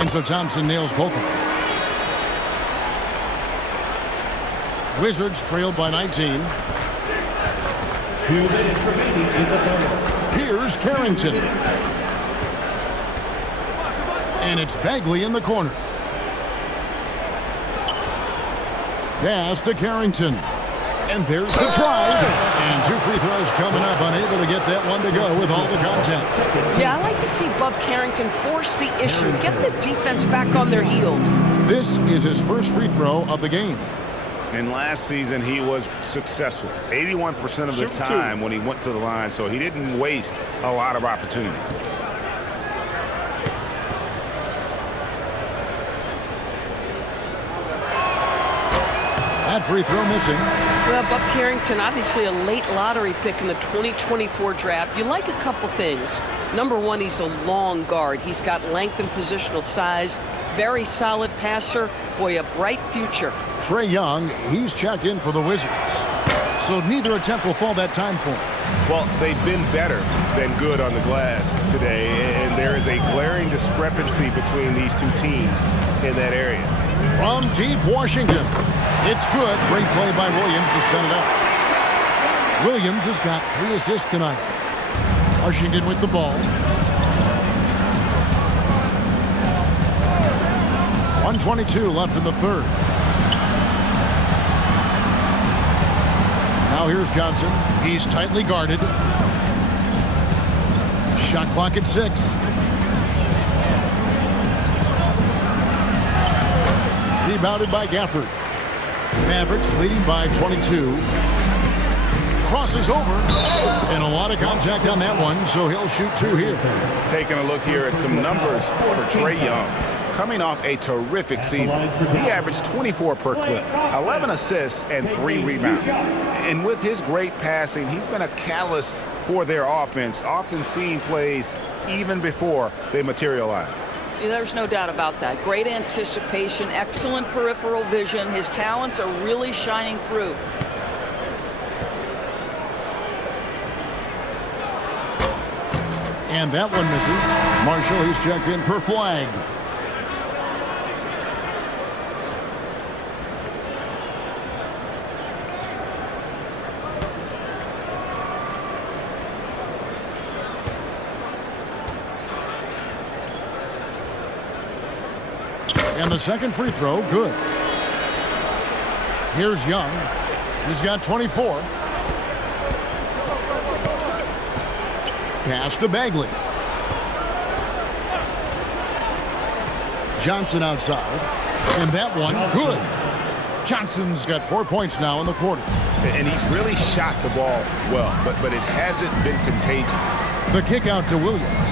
And so Thompson nails both of them. Wizards trailed by 19. 2 minutes remaining in the third. Here's Carrington. And it's Bagley in the corner. Pass to Carrington. And there's the try. And 2 free throws coming up. Unable to get that one to go with all the contact. Yeah, I like to see Bub Carrington force the issue. Get the defense back on their heels. This is his first free throw of the game. And last season, he was successful 81% of the time when he went to the line, so he didn't waste a lot of opportunities. That free throw missing. Well, Bub Carrington, obviously a late lottery pick in the 2024 draft. You like a couple things. Number one, he's a long guard. He's got length and positional size. Very solid passer. Boy, a bright future. Trae Young, he's checked in for the Wizards. So neither attempt will fall that time for him. Well, they've been better than good on the glass today, and there is a glaring discrepancy between these two teams in that area. From deep Washington, it's good. Great play by Williams to set it up. Williams has got 3 assists tonight. Washington with the ball. 1:22 left in the third. Now here's Johnson. He's tightly guarded. Shot clock at 6. Rebounded by Gafford. Mavericks leading by 22. Crosses over. And a lot of contact on that one, so he'll shoot 2 here. Taking a look here at some numbers for Trae Young. Coming off a terrific season, he averaged 24 per clip, 11 assists, and 3 rebounds. And with his great passing, he's been a catalyst for their offense, often seeing plays even before they materialize. There's no doubt about that. Great anticipation, excellent peripheral vision. His talents are really shining through. And that one misses. Marshall, he's checked in for flag. And the second free throw, good. Here's Young. He's got 24. Pass to Bagley. Johnson outside. And that one, good. Johnson's got 4 points now in the quarter. And he's really shot the ball well, but it hasn't been contagious. The kick out to Williams.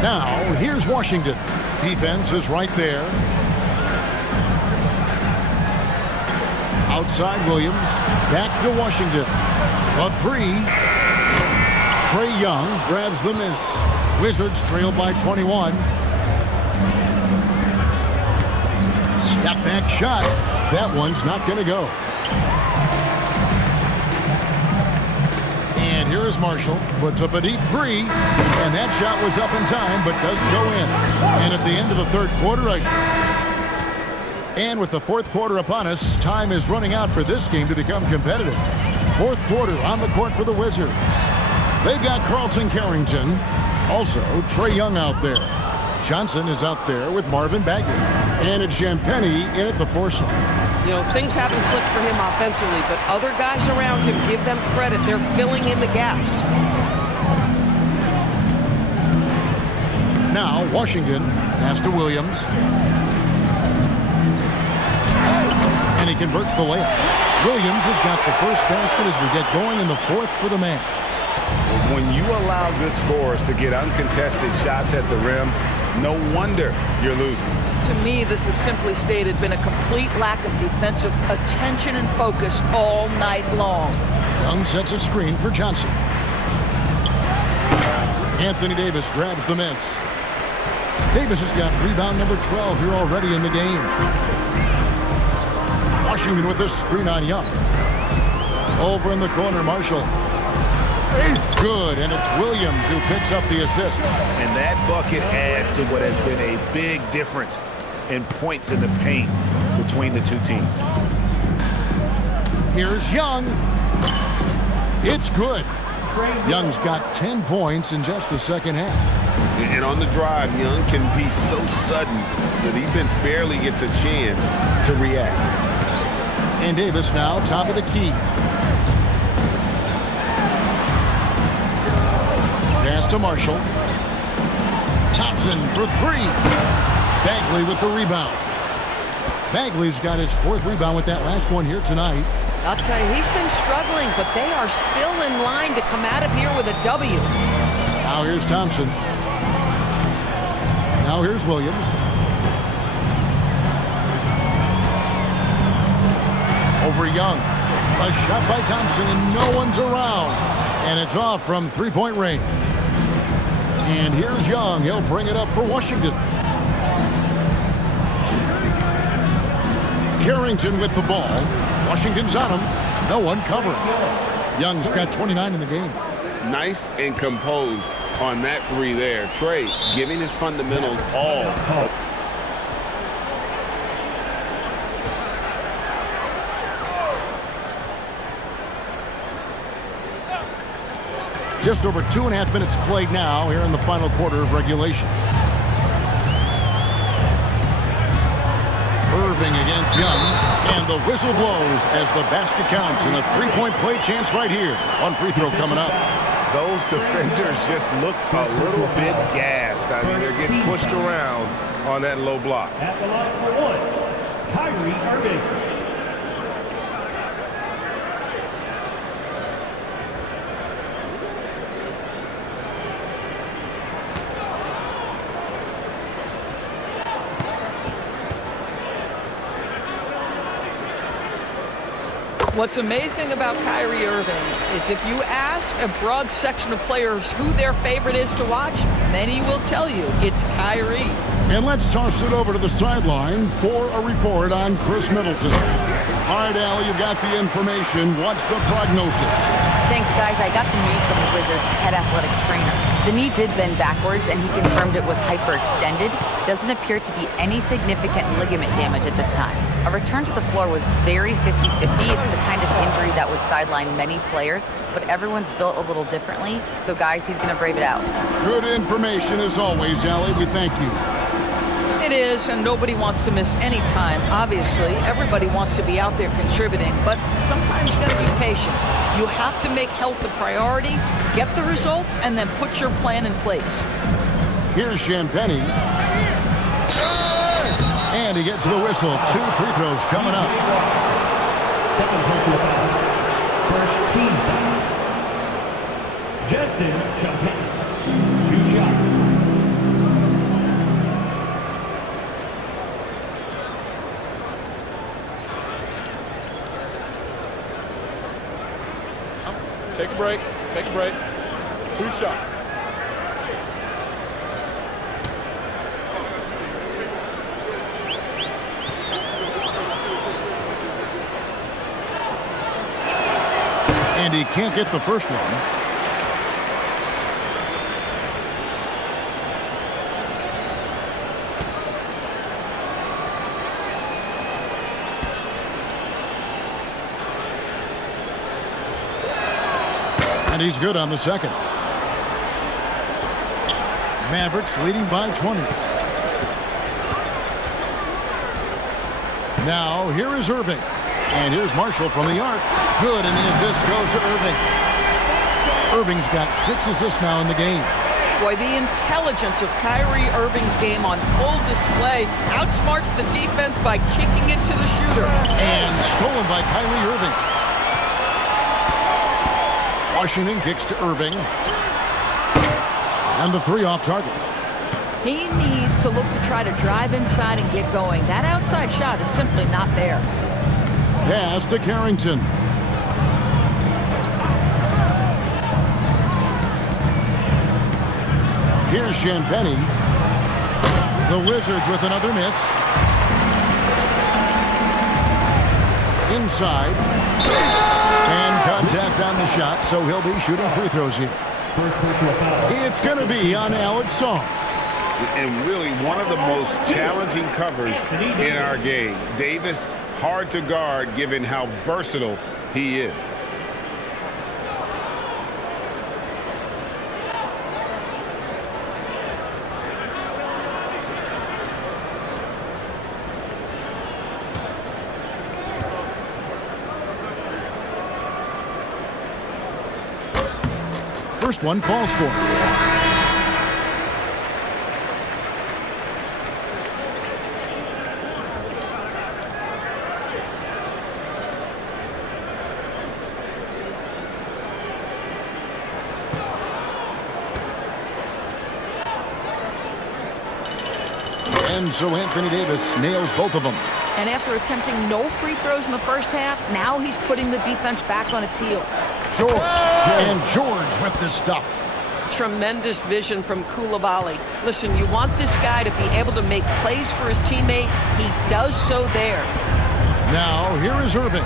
Now, here's Washington. Defense is right there. Outside Williams. Back to Washington. A 3. Trae Young grabs the miss. Wizards trail by 21. Step back shot. That one's not going to go. And here is Marshall. Puts up a deep 3. And that shot was up in time, but doesn't go in. And at the end of the third quarter, and with the fourth quarter upon us, time is running out for this game to become competitive. Fourth quarter on the court for the Wizards. They've got Carlton Carrington. Also, Trae Young out there. Johnson is out there with Marvin Bagley. And it's Champagnie in at the foursome. You know, things haven't clicked for him offensively, but other guys around him, give them credit. They're filling in the gaps. Now, Washington pass to Williams. And he converts the layup. Williams has got the first basket as we get going in the fourth for the Mavs. When you allow good scorers to get uncontested shots at the rim, no wonder you're losing. To me, this is simply stated been a complete lack of defensive attention and focus all night long. Young sets a screen for Johnson. Anthony Davis grabs the miss. Davis has got rebound number 12 here already in the game. Washington with this screen on Young. Over in the corner, Marshall. Good, and it's Williams who picks up the assist. And that bucket adds to what has been a big difference in points in the paint between the two teams. Here's Young. It's good. Young's got 10 points in just the second half. And on the drive, Young can be so sudden, the defense barely gets a chance to react. And Davis now top of the key. Pass to Marshall. Thompson for 3. Bagley with the rebound. Bagley's got his 4th rebound with that last one here tonight. I'll tell you, he's been struggling, but they are still in line to come out of here with a W. Now here's Thompson. Now here's Williams. Over Young. A shot by Thompson, and no one's around. And it's off from three-point range. And here's Young. He'll bring it up for Washington. Carrington with the ball. Washington's on him. No one covering. Young's got 29 in the game. Nice and composed on that 3 there. Trae giving his fundamentals all. Just over 2.5 minutes played now here in the final quarter of regulation. Irving against Young, and the whistle blows as the basket counts, and a three-point play chance right here. One free throw coming up. Those defenders just look a little bit gassed. I mean, they're getting pushed around on that low block. At the line for one, Kyrie Irving. What's amazing about Kyrie Irving is if you ask a broad section of players who their favorite is to watch, many will tell you it's Kyrie. And let's toss it over to the sideline for a report on Chris Middleton. All right, Al, you've got the information. What's the prognosis? Thanks, guys. I got some news from the Wizards' head athletic trainer. The knee did bend backwards, and he confirmed it was hyperextended. Doesn't appear to be any significant ligament damage at this time. A return to the floor was very 50-50. It's the kind of injury that would sideline many players, but everyone's built a little differently. So, guys, he's going to brave it out. Good information as always, Allie. We thank you. It is, and nobody wants to miss any time. Obviously, everybody wants to be out there contributing, but sometimes you got to be patient. You have to make health a priority, get the results, and then put your plan in place. Here's Champagnie. And he gets the whistle. 2 free throws coming up. Second personal foul. First team foul. Justin Champagnie. 2 shots. Take a break. Take a break. 2 shots. And he can't get the first one. And he's good on the second. Mavericks leading by 20. Now, here is Irving. And here's Marshall from the arc. Good, and the assist goes to Irving. Irving's got 6 assists now in the game. Boy, the intelligence of Kyrie Irving's game on full display outsmarts the defense by kicking it to the shooter. And stolen by Kyrie Irving. Washington kicks to Irving. And the 3 off target. He needs to look to try to drive inside and get going. That outside shot is simply not there. Pass to Carrington. Here's Champagnie. The Wizards with another miss. Inside. And contact on the shot, so he'll be shooting free throws here. It's going to be on Alex Song. And really one of the most challenging covers in our game. Davis, hard to guard given how versatile he is. First one falls for him. And so Anthony Davis nails both of them. And after attempting no free throws in the first half, now he's putting the defense back on its heels. George. And George with the stuff. Tremendous vision from Coulibaly. Listen, you want this guy to be able to make plays for his teammate. He does so there. Now, here is Irving.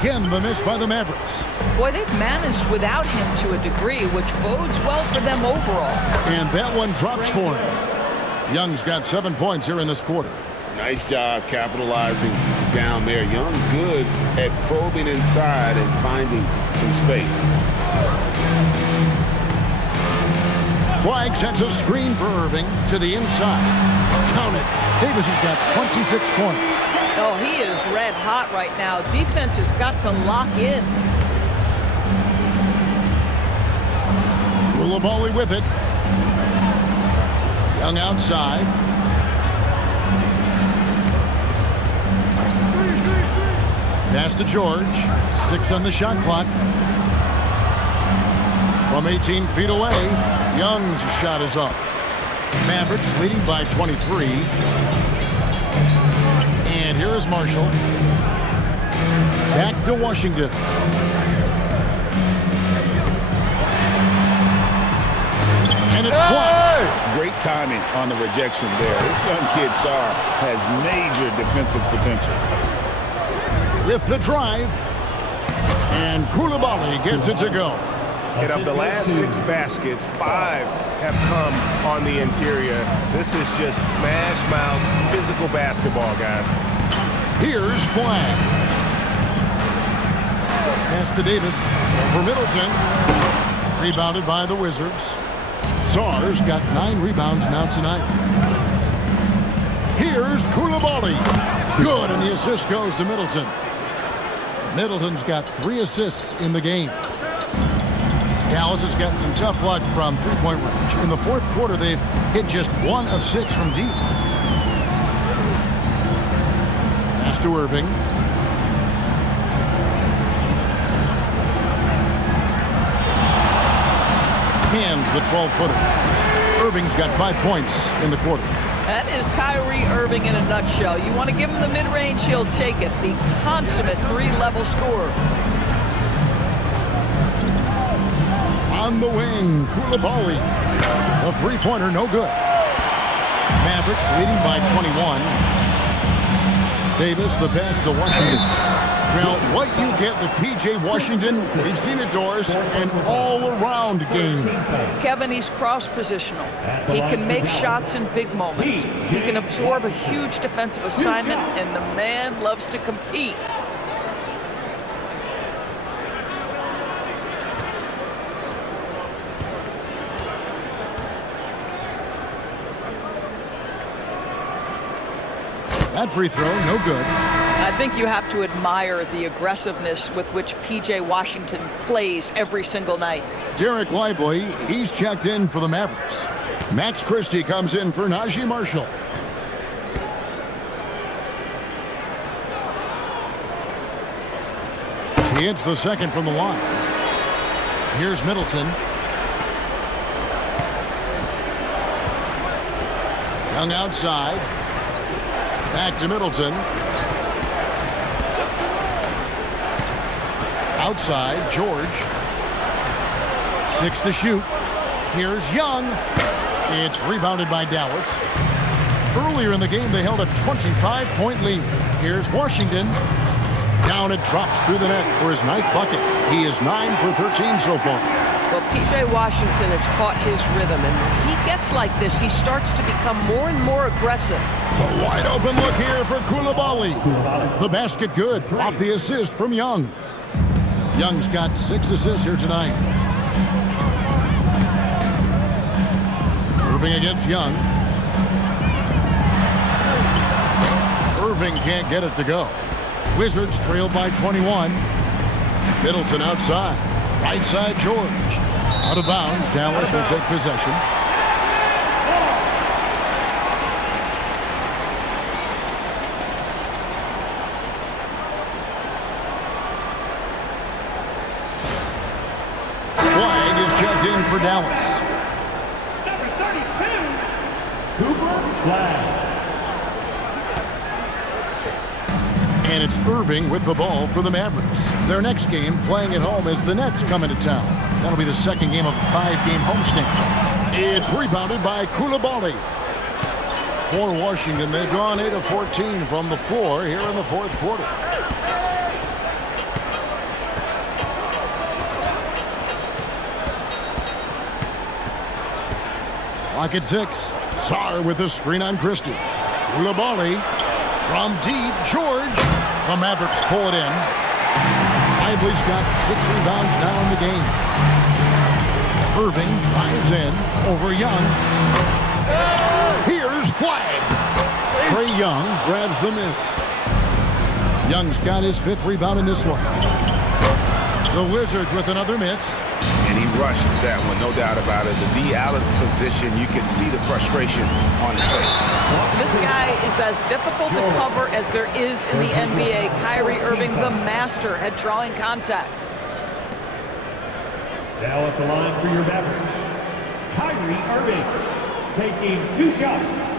Again, the miss by the Mavericks. Boy, they've managed without him to a degree, which bodes well for them overall. And that one drops for him. Young's got 7 points here in this quarter. Nice job capitalizing down there. Young good at probing inside and finding some space. Flag sets a screen for Irving to the inside. Count it. Davis has got 26 points. Oh, he is red hot right now. Defense has got to lock in. Coulibaly with it. Young outside. Pass to George. 6 on the shot clock. From 18 feet away, Young's shot is off. Mavericks leading by 23. And here is Marshall. Back to Washington. And it's blocked. Great timing on the rejection there. This young kid, Sarr, has major defensive potential. With the drive. And Coulibaly gets it to go. And of the last 6 baskets, 5 have come on the interior. This is just smash mouth physical basketball, guys. Here's Flag. Pass to Davis for Middleton. Rebounded by the Wizards. Sarr's got 9 rebounds now tonight. Here's Coulibaly. Good, and the assist goes to Middleton. Middleton's got 3 assists in the game. Dallas has gotten some tough luck from three-point range. In the fourth quarter, they've hit just 1 of 6 from deep. Pass to Irving. Hands the 12-footer. Irving's got 5 points in the quarter. That is Kyrie Irving in a nutshell. You want to give him the mid-range, he'll take it. The consummate 3-level scorer. On the wing, Coulibaly. The three-pointer, no good. Mavericks leading by 21. Davis, the pass to Washington. Now, what you get with P.J. Washington, we've seen it, Doris, an all-around game. Kevin, he's cross-positional. He can make shots in big moments. He can absorb a huge defensive assignment, and the man loves to compete. That free throw, no good. I think you have to admire the aggressiveness with which P.J. Washington plays every single night. Derek Lively, he's checked in for the Mavericks. Max Christie comes in for Najee Marshall. He hits the second from the line. Here's Middleton. Young outside. Back to Middleton. Outside, George. 6 to shoot. Here's Young. It's rebounded by Dallas. Earlier in the game, they held a 25-point lead. Here's Washington. Down it drops through the net for his 9th bucket. He is 9 for 13 so far. Well, P.J. Washington has caught his rhythm, and when he gets like this, he starts to become more and more aggressive. The wide open look here for Coulibaly. The basket good off the assist from Young. Young's got 6 assists here tonight. Irving against Young. Irving can't get it to go. Wizards trailed by 21. Middleton outside. Right side, George. Out of bounds. Dallas will take possession. Flag is checked in for Dallas. Number 32, Cooper Flag. And it's Irving with the ball for the Mavericks. Their next game, playing at home, as the Nets come into town. That'll be the second game of a 5-game homestand. It's rebounded by Coulibaly. For Washington, they've gone 8 of 14 from the floor here in the fourth quarter. Clock at 6. Sarr with the screen on Christie. Coulibaly from deep. George. The Mavericks pull it in. Lively's got 6 rebounds now in the game. Irving drives in over Young. Here's flag. Trae Young grabs the miss. Young's got his 5th rebound in this one. The Wizards with another miss. And he rushed that one, no doubt about it. The D. Allen's position, you can see the frustration on his face. This guy is as difficult to cover as there is in the NBA. Kyrie Irving, the master at drawing contact. Now at the line for your Mavericks, Kyrie Irving, taking 2 shots.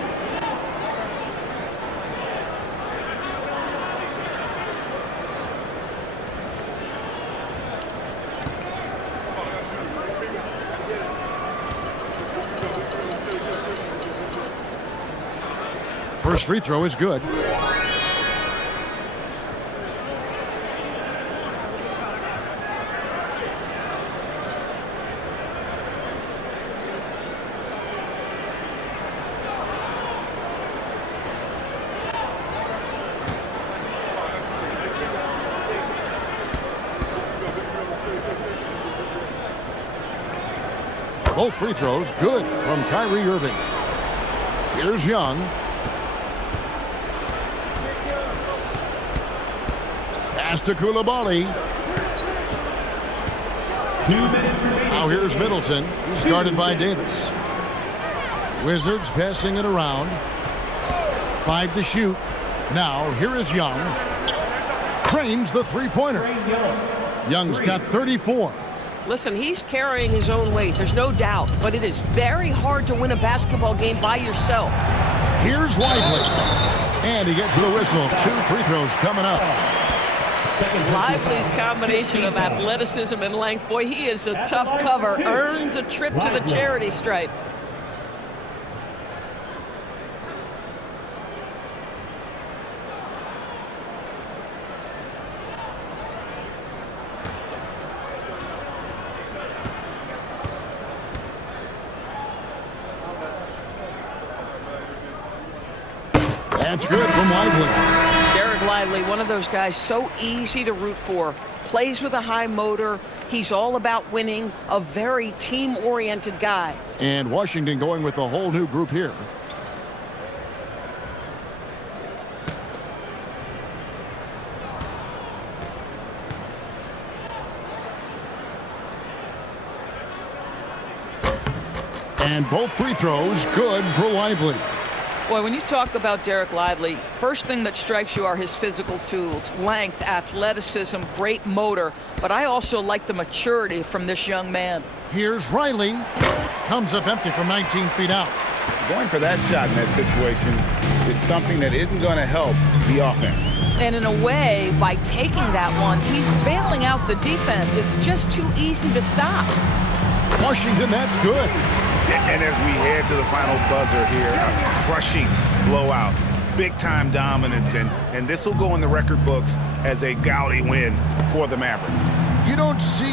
First free throw is good. Both free throws good from Kyrie Irving. Here's Young. Pass to Koulibaly. Now here's Middleton. He's guarded by Davis. Wizards passing it around. 5 to shoot. Now here is Young. Cranes the three-pointer. Young's got 34. Listen, he's carrying his own weight. There's no doubt. But it is very hard to win a basketball game by yourself. Here's Lively. And he gets the whistle. 2 free throws coming up. Lively's combination of athleticism and length, boy, he is a tough cover. Earns a trip to the charity stripe. That's good from Lively. Lively, one of those guys so easy to root for. Plays with a high motor. He's all about winning. A very team-oriented guy. And Washington going with a whole new group here. And both free throws good for Lively. Boy, when you talk about Dereck Lively, first thing that strikes you are his physical tools, length, athleticism, great motor. But I also like the maturity from this young man. Here's Riley. Comes up empty from 19 feet out. Going for that shot in that situation is something that isn't going to help the offense. And in a way, by taking that one, he's bailing out the defense. It's just too easy to stop. Washington, that's good. And as we head to the final buzzer here, a crushing blowout, big-time dominance, and this will go in the record books as a gaudy win for the Mavericks. You don't see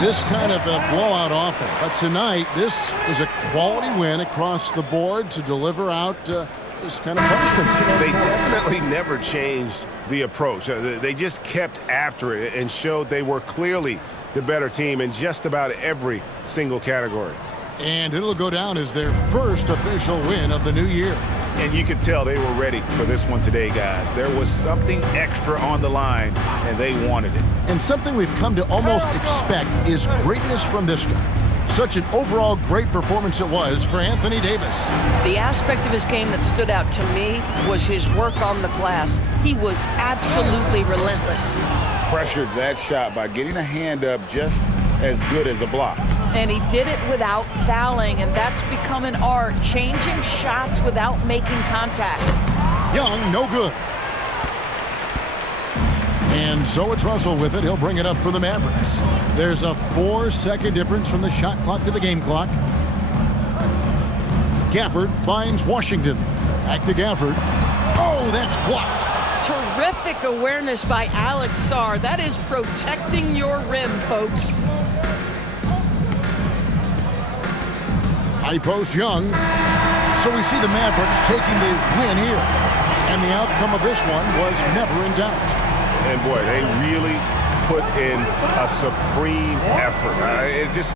this kind of a blowout often, but tonight this is a quality win across the board to deliver out this kind of punishment. They definitely never changed the approach. They just kept after it and showed they were clearly the better team in just about every single category. And it'll go down as their first official win of the new year. And you could tell they were ready for this one today, guys. There was something extra on the line, and they wanted it. And something we've come to almost expect is greatness from this guy. Such an overall great performance it was for Anthony Davis. The aspect of his game that stood out to me was his work on the glass. He was absolutely relentless. Pressured that shot by getting a hand up just as good as a block. And he did it without fouling, and that's become an art, changing shots without making contact. Young, no good. And so it's Russell with it. He'll bring it up for the Mavericks. There's a 4-second difference from the shot clock to the game clock. Gafford finds Washington. Back to Gafford. Oh, that's blocked. Terrific awareness by Alex Sarr. That is protecting your rim, folks. High post Young. So we see the Mavericks taking the win here. And the outcome of this one was never in doubt. And boy, they really put in a supreme effort. It just